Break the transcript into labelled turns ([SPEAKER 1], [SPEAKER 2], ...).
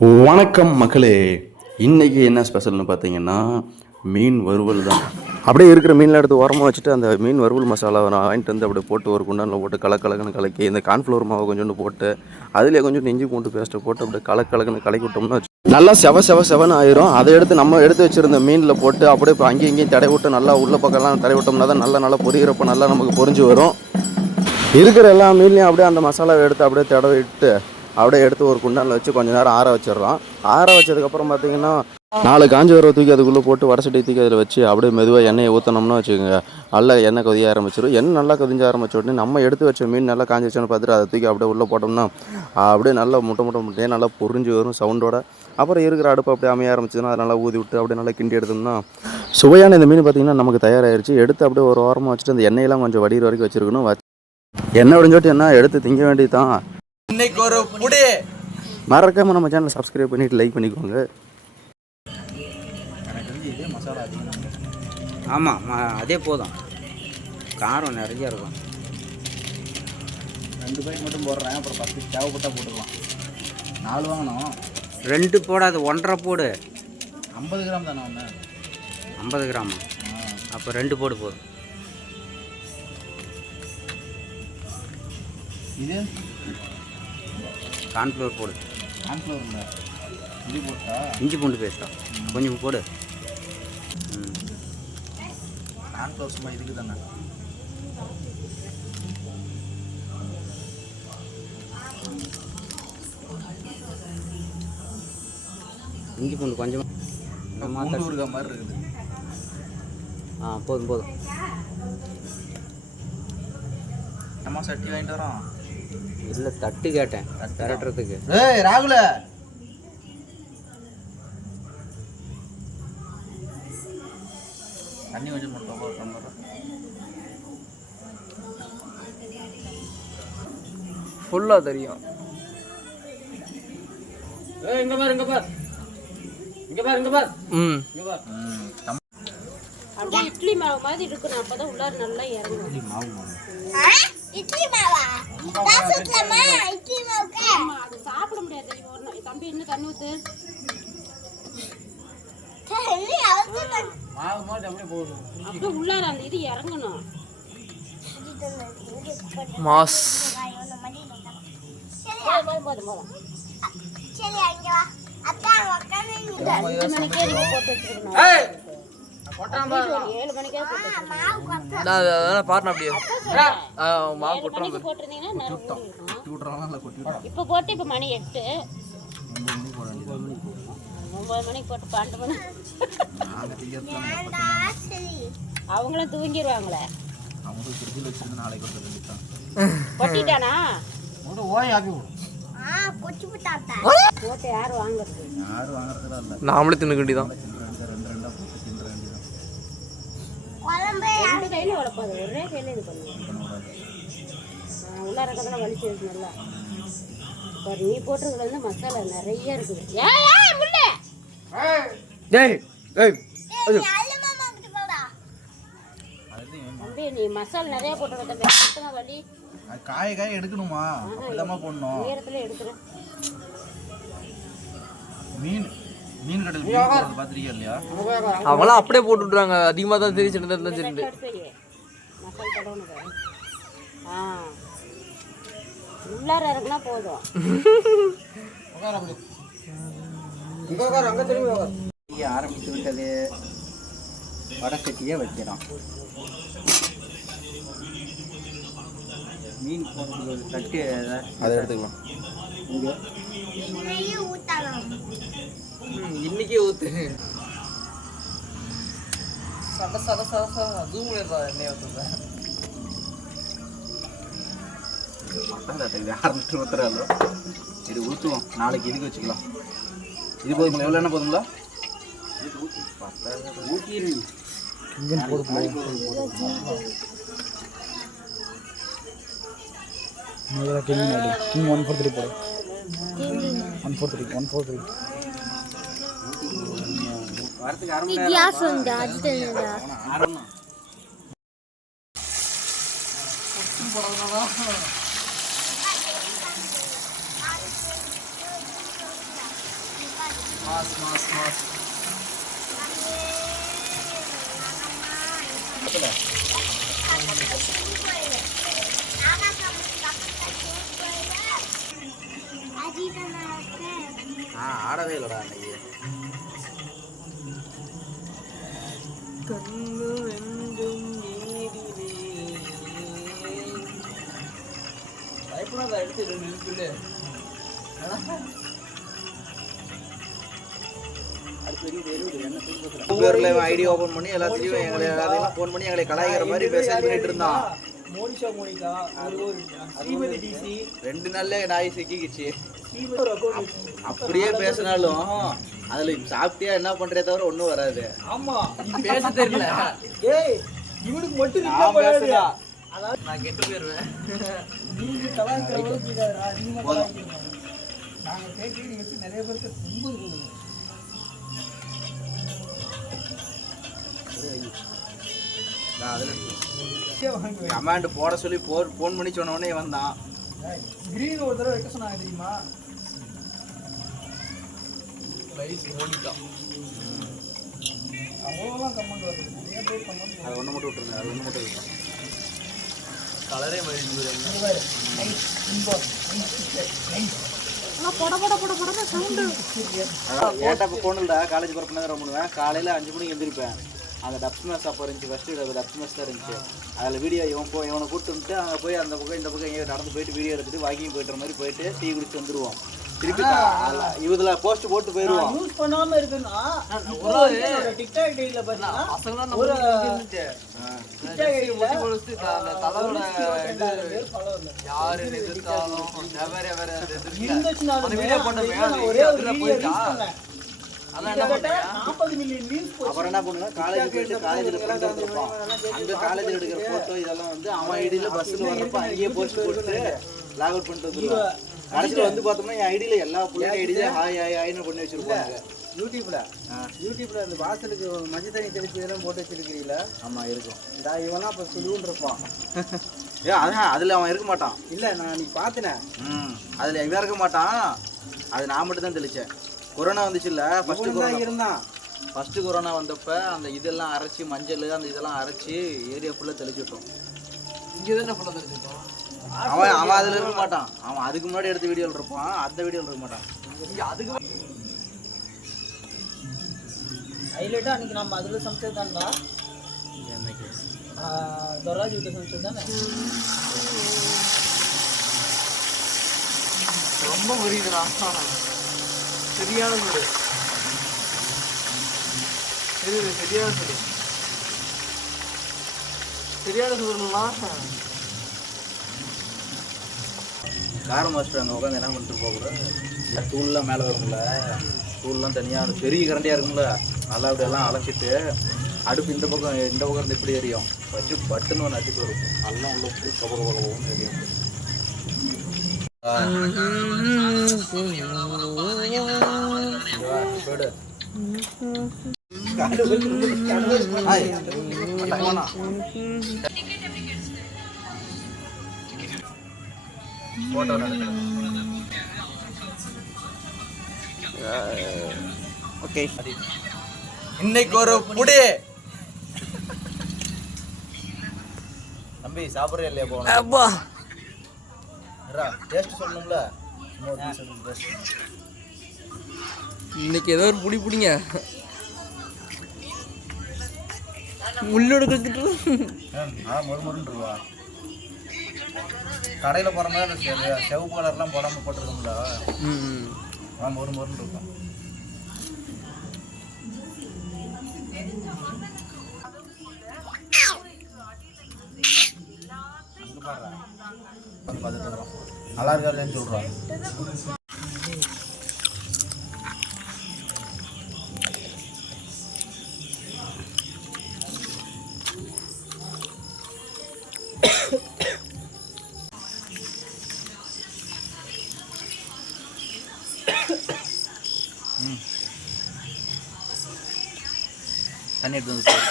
[SPEAKER 1] வணக்கம் மக்களே. இன்றைக்கி என்ன ஸ்பெஷல்னு பார்த்தீங்கன்னா மீன் வறுவல் தான். அப்படியே இருக்கிற மீனில் எடுத்து உரமாக வச்சுட்டு அந்த மீன் வறுவல் மசாலாவை நான் வாங்கிட்டு வந்து அப்படியே போட்டு ஒரு குண்டானில் போட்டு கலக்கலக்குன்னு கலக்கி இந்த கான்ஃப்ளவர் மாவை கொஞ்சோண்டு போட்டு அதிலே கொஞ்சம் நெஞ்சு பூண்டு பேஸ்ட்டை போட்டு அப்படியே கலக்கலக்குன்னு கலக்கி விட்டோம்னா வச்சு நல்லா செவ செவ செவன் ஆயிரும். அதை எடுத்து நம்ம எடுத்து வச்சிருந்த மீனில் போட்டு அப்படியே இப்போ அங்கேயும் இங்கேயும் தடை விட்டு நல்லா உள்ள பக்கம்லாம் தடை விட்டோம்னா தான் நல்லா நல்லா பொரியிறப்ப நல்லா நமக்கு பொறிஞ்சு வரும். இருக்கிற எல்லா மீன்லையும் அப்படியே அந்த மசாலாவை எடுத்து அப்படியே தடவிட்டு அப்படியே எடுத்து ஒரு குண்டானில் வச்சு கொஞ்ச நேரம் ஆற வச்சிடுறோம். ஆற வச்சதுக்கப்புறம் பார்த்தீங்கன்னா நாலு காஞ்சி வரவை தூக்கி அதுக்குள்ளே போட்டு வடசட்டி தூக்கி அதில் வச்சு அப்படியே மெதுவாக எண்ணெயை ஊற்றினோம்னா வச்சுக்கோங்க. நல்லா எண்ணெய் கொதிய ஆரம்பிச்சிடும் எண்ணெய் நல்லா கொதிஞ்ச ஆரம்பிச்ச உடனே நம்ம எடுத்து வச்ச மீன் நல்லா காஞ்சிச்சுன்னு பார்த்துட்டு அதை தூக்கி அப்படியே உள்ளே போட்டோம்னா அப்படியே நல்லா முட்டை முட்டை முட்டையே நல்லா பொறிஞ்சு வரும் சவுண்டோட. அப்புறம் இருக்கிற அடுப்பு அப்படியே அமைய ஆரம்பிச்சதுன்னா அதை நல்லா ஊதி விட்டு அப்படியே நல்லா கிண்டி எடுத்தோம்னா சுவையான இந்த மீன் பார்த்திங்கன்னா நமக்கு தயாராகிருச்சு எடுத்து அப்படியே ஒரு ஓரமாக வச்சுட்டு அந்த எண்ணெயெல்லாம் கொஞ்சம் வடிகிற வரைக்கும் வச்சிருக்கணும். வச்சு என்ன சொல்லிட்டு என்ன எடுத்து திங்க வேண்டியது தான்
[SPEAKER 2] இன்னைக்கு ஒரு புடி
[SPEAKER 1] மறக்காம நம்ம சேனலை சப்ஸ்கிரைப் பண்ணிட்டு லைக் பண்ணிக்கோங்க.
[SPEAKER 3] ஆமாம் ம- அதே போதும் காரம் நிறைய இருக்கும்.
[SPEAKER 2] ரெண்டு பைக் மட்டும் போடுறேன் அப்புறம் பத்து தேவைப்பட்டா போட்டுக்கலாம். நாலு வாங்கணும்.
[SPEAKER 3] ரெண்டு போடாது ஒன்றரை போடு.
[SPEAKER 2] ஐம்பது கிராம் தானே ஒன்று
[SPEAKER 3] ஐம்பது கிராமா? அப்போ ரெண்டு போடு போதும்.
[SPEAKER 2] இது?
[SPEAKER 3] கார்ன்ஃப்ளவர் போடு. இஞ்சி பூண்டு பேஸ்ட்டா? கொஞ்சம் போடு. ம்.
[SPEAKER 2] கான்ஃப்ளவர் சும்மா இதுக்கு தானே?
[SPEAKER 3] இஞ்சி பூண்டு கொஞ்சம்
[SPEAKER 2] ஊறுகா மாதிரி இருக்குது.
[SPEAKER 3] ஆ போதும் போதும்.
[SPEAKER 2] அம்மா சட்டி வாங்கிட்டு வரோம்?
[SPEAKER 3] இல்லை தட்டு கேட்டேன். திரட்டுறதுக்கு
[SPEAKER 2] ஏய் ராகுல. தண்ணி கொஞ்சம் மட்டும்
[SPEAKER 4] ஃபுல்லாக தெரியும்.
[SPEAKER 3] இங்க பாரு இங்க பாரு. இங்க பாரு இங்க பாரு.
[SPEAKER 4] ம்.
[SPEAKER 3] இங்க பாரு.
[SPEAKER 2] ம் தம்
[SPEAKER 5] அப்படியே இட்லி மாவு மாதிரி இருக்கணும் அப்பதான் உள்ளார நல்லா இறங்கும்
[SPEAKER 6] இட்லி மாவா நான் சுத்தலாமா இட்லி மாவுக்கு?
[SPEAKER 5] ஆமா அது சாப்பிட முடியாது ஒரு நாள் தம்பி இன்னும் தண்ணி ஊத்து.
[SPEAKER 3] மாவு மாதிரி அப்படியே போதும்.
[SPEAKER 5] அப்படியே உள்ளார அந்த இது இறங்கணும்.
[SPEAKER 4] மாஸ்.
[SPEAKER 5] போதும் போதும் போதும்
[SPEAKER 6] சரி அங்க வா அத்தா உட்காந்து
[SPEAKER 5] அஞ்சு மணிக்கே நீங்க போட்டு வச்சிருக்கணும்.
[SPEAKER 4] பாருண்ணா அப்படியே. மாவு கொட்டுறோம்.
[SPEAKER 2] கொட்டி விட்றோம்
[SPEAKER 5] இப்ப போட்டு இப்ப மணி எட்டு.
[SPEAKER 2] ஒன்பது மணிக்கு
[SPEAKER 5] போட்டு பன்னெண்டு மணி. அவங்களும் தூங்கிடுவாங்களே கொட்டிட்டானா?
[SPEAKER 2] ஒரு ஓய் ரெண்டு
[SPEAKER 5] கையில உழப்பாது ஒரே கையில இது பண்ணுவோம் உள்ளார இருக்கிறதெல்லாம் வலிச்சு இருக்கு நல்லா. இப்போ நீ போட்டிருக்கிறது வந்து மசாலா நிறைய இருக்குது. ஏய் ஏய் முள்ளு!
[SPEAKER 4] டேய் ஏய்
[SPEAKER 6] நல்ல மாமா கிட்ட போடா.
[SPEAKER 5] தம்பி நீ மசாலா நிறைய போட்டிருக்க வலி.
[SPEAKER 2] காய காய எடுக்கணுமா? அப்படிதாம்மா போடணும்.
[SPEAKER 5] நேரத்தில் எடுத்துரும்
[SPEAKER 2] மீன். மீன் கடையில் மீன் போடுறது பார்த்துருக்கியா இல்லையா
[SPEAKER 4] அவங்களாம் அப்படியே போட்டு விட்றாங்க அதிகமாக தான் தெரியும் சின்னதாக இருந்தாலும் சரி
[SPEAKER 5] எடுத்து வை. மசாலா தடவணும் ஆ. உள்ளார இருக்குன்னா போதும்.
[SPEAKER 3] ஆரம்பித்து விட்டது. வடசட்டியே வைக்கிறோம். மீன் போடுறதுக்கு ஒரு தட்டு.
[SPEAKER 1] அதை எடுத்துக்கலாம்.
[SPEAKER 4] இன்னைக்கே ஊத்து. சட சட சட சட ஜூம் எண்ணெய்
[SPEAKER 2] ஆறு லிட்டர் ஊற்றுறாலோ இது ஊற்றுவோம் நாளைக்கு இதுக்கு வச்சுக்கலாம். இது போதுங்களா எவ்வளோ என்ன போதுங்களா
[SPEAKER 3] ஊற்றிடு வரத்துக்கு அரை மணி நேரம்
[SPEAKER 6] గ్యాస్ ఉందా అది తెలియదా
[SPEAKER 3] அரை மணி
[SPEAKER 2] மாஸ் மாஸ் ஆ ஆடவே இல்லைடா அன்னைக்கு.
[SPEAKER 4] பயப்படாத எடுத்து
[SPEAKER 2] ஐடி ஓபன் பண்ணி எல்லாத்தையும் எங்களை எல்லாத்தையும் ஃபோன் பண்ணி எங்களை கலாய்க்கிற மாதிரி மெசேஜ் பண்ணிட்டு இருந்தான்.
[SPEAKER 7] மோனிஷா மோனிகா ஒரு ஒரு ஸ்ரீமதி டிசி.
[SPEAKER 2] ரெண்டு நாள்ல நாய் சிக்கிக்கிச்சு. அப்படியே பேசினாலும் அதுல சாப்பிட்டியா என்ன பண்றே தவிர ஒண்ணும் வராது.
[SPEAKER 7] ஆமா
[SPEAKER 4] பேச தெரியல.
[SPEAKER 7] ஏய் இவனுக்கு மட்டும்
[SPEAKER 2] நான் பேசுறா.
[SPEAKER 4] நான் கெட்டு போயிருவேன்.
[SPEAKER 7] நீங்க கலாய்க்கிற அளவுக்கு இதாரா நீங்க கலாய்க்கிறீங்க நாங்க கேட்கறது நீங்க வச்சு நிறைய பேருக்கு ரொம்ப இருக்குது
[SPEAKER 2] நான் அதுல கமாண்ட் போட சொல்லி போன் ஃபோன் பண்ணி சொன்ன உடனே வந்தான்
[SPEAKER 7] கிரீன் ஒரு தடவை வைக்க சொன்னாங்க தெரியுமா?
[SPEAKER 4] வயசு மோனிகா
[SPEAKER 7] அவ்வளோலாம் கமெண்ட் வருது நிறைய பேர் கமெண்ட்
[SPEAKER 2] அது ஒண்ணு மட்டும் விட்டுருங்க அது ஒண்ணு மட்டும் விட்டுருங்க.
[SPEAKER 4] கலரே மாதிரி
[SPEAKER 2] காலேஜ் போகிற பண்ண ரொம்ப பண்ணுவேன் காலையில் அஞ்சு மணிக்கு எந்திரிப்பேன். அந்த டப்ஸ் மேஸ் அப்போ இருந்துச்சு ஃபஸ்ட்டு டப்ஸ் மேஸ் தான் இருந்துச்சு. அதில் வீடியோ இவன் போ இவனை கூப்பிட்டு வந்துட்டு அங்கே போய் அந்த பக்கம் இந்த பக்கம் எங்கேயோ நடந்து போயிட்டு வீடியோ எடுத்துட்டு வாக்கிங் போயிட்டு மாதிரி போயிட்டு டீ குடிச்சு வந்துருவோம். திருப்பி இதில் போஸ்ட் போட்டு போயிடுவோம்
[SPEAKER 7] யூஸ் பண்ணாம இருக்குன்னா என்னோட டிக்டாக் டேட்ல பாத்தீங்கன்னா
[SPEAKER 4] பசங்களாம் நம்ம இருந்துச்சு
[SPEAKER 7] டிக்டாக்
[SPEAKER 4] அந்த யாரு எதிர்த்தாலும் வேற வேற அந்த வீடியோ போட்டோமே
[SPEAKER 7] ஒரே ஒரு வீடியோ
[SPEAKER 4] போயிட்டா
[SPEAKER 7] ரீச் பண்ணேன்.
[SPEAKER 2] அப்புறம் என்ன பண்ணுவேன்? காலேஜ் போயிட்டு காலேஜில் ஃப்ரெண்ட் எடுத்திருப்பான் அங்கே காலேஜில் எடுக்கிற ஃபோட்டோ இதெல்லாம் வந்து அவன் ஐடியில் பஸ்ஸில் வர்றப்ப அங்கேயே போஸ்ட் போட்டு லாக் அவுட் பண்ணிட்டு வந்துருவான். கடைசியில் வந்து பார்த்தோம்னா என் ஐடியில் எல்லா பிள்ளைங்க ஐடியிலும் ஹாய் ஹாய் ஹாய்னு பண்ணி வச்சிருப்பாங்க.
[SPEAKER 8] யூடியூப்ல. யூடியூப்ல அந்த வாசலுக்கு மஞ்சள் தண்ணி தெளிச்சு இதெல்லாம் போட்டு வச்சிருக்கிறீங்களா
[SPEAKER 2] ஆமாம் இருக்கும்.
[SPEAKER 8] இந்த இவன்லாம் இப்போ சுழுன்னு இருப்பான்.
[SPEAKER 2] ஏ அதான் அதில் அவன் இருக்க மாட்டான்.
[SPEAKER 8] இல்லை நான் நீ பார்த்தனேன்
[SPEAKER 2] ம் அதில் இவன் இருக்க மாட்டான். அது நான் மட்டும் தான் தெளித்தேன் கொரோனா வந்துச்சுல்ல ஃபஸ்ட்டு
[SPEAKER 8] இவன் தான்
[SPEAKER 2] கொரோனா
[SPEAKER 8] இருந்தான்.
[SPEAKER 2] ஃபஸ்ட்டு கொரோனா வந்தப்ப அந்த இதெல்லாம் அரைச்சி மஞ்சள் அந்த இதெல்லாம் அரைச்சி ஏரியா ஃபுல்லாக தெளிச்சு விட்டோம்.
[SPEAKER 4] இங்கே தான் ஃபுல்லாக தெரிஞ்சுட்டோம்
[SPEAKER 2] அவன் அவன் அதில் இருக்க மாட்டான். அவன் அதுக்கு முன்னாடி எடுத்த வீடியோவில் இருப்பான். அந்த வீடியோவில் இருக்க மாட்டான்.
[SPEAKER 4] அதுக்கு
[SPEAKER 7] ஹைலைட்டா அன்னைக்கு நம்ம அதுல சமைச்சது தான்டா தொராஜ் வீட்டு சமைச்சது தானே
[SPEAKER 4] ரொம்ப புரியுதுடா. சரியான சொல்லு. தெரியுது சரியான சொல்லு. சரியான சொல்லலாம்
[SPEAKER 2] காரம் மாஸ்டர் அங்கே உட்காந்து என்ன பண்ணிட்டு போகக்கூடாது தூள்லாம் மேலே வரும்ல தூள்லாம் தனியாக அந்த பெரிய கரண்டியாக இருக்கும்ல நல்லா அப்படியெல்லாம் அலசிட்டு அடுப்பு இந்த பக்கம் இந்த பக்கம் இருந்து இப்படி எரியும் வச்சு பட்டுன்னு ஒன்று அடிப்பு வரும் எல்லாம் உள்ள போய் கப கப கபன்னு எரியும் போயிடு ஹாய் போனா போட்டோ ஓகே இன்னைக்கு ஒரு புடி. தம்பி சாப்பிட்றே இல்லையா போன
[SPEAKER 4] அப்பா.
[SPEAKER 2] டேஸ்ட் சொல்லணும்ல.
[SPEAKER 4] இன்னைக்கு ஏதோ ஒரு புடி புடிங்க. முள்ளோட கொடுத்துட்டு
[SPEAKER 2] ஆ மொறு மொறுன்னு இருக்குவா கடையில் போகிற மாதிரி அந்த செவப்பு கலர்லாம் போடாமல் போட்டிருக்கோம்ல.
[SPEAKER 4] ம்
[SPEAKER 2] ஆ மொறு மொறுன்னு இருக்கும். நல்லா இருக்கா இல்லைன்னு சொல்கிறோம் தண்ணி எடுத்து வந்து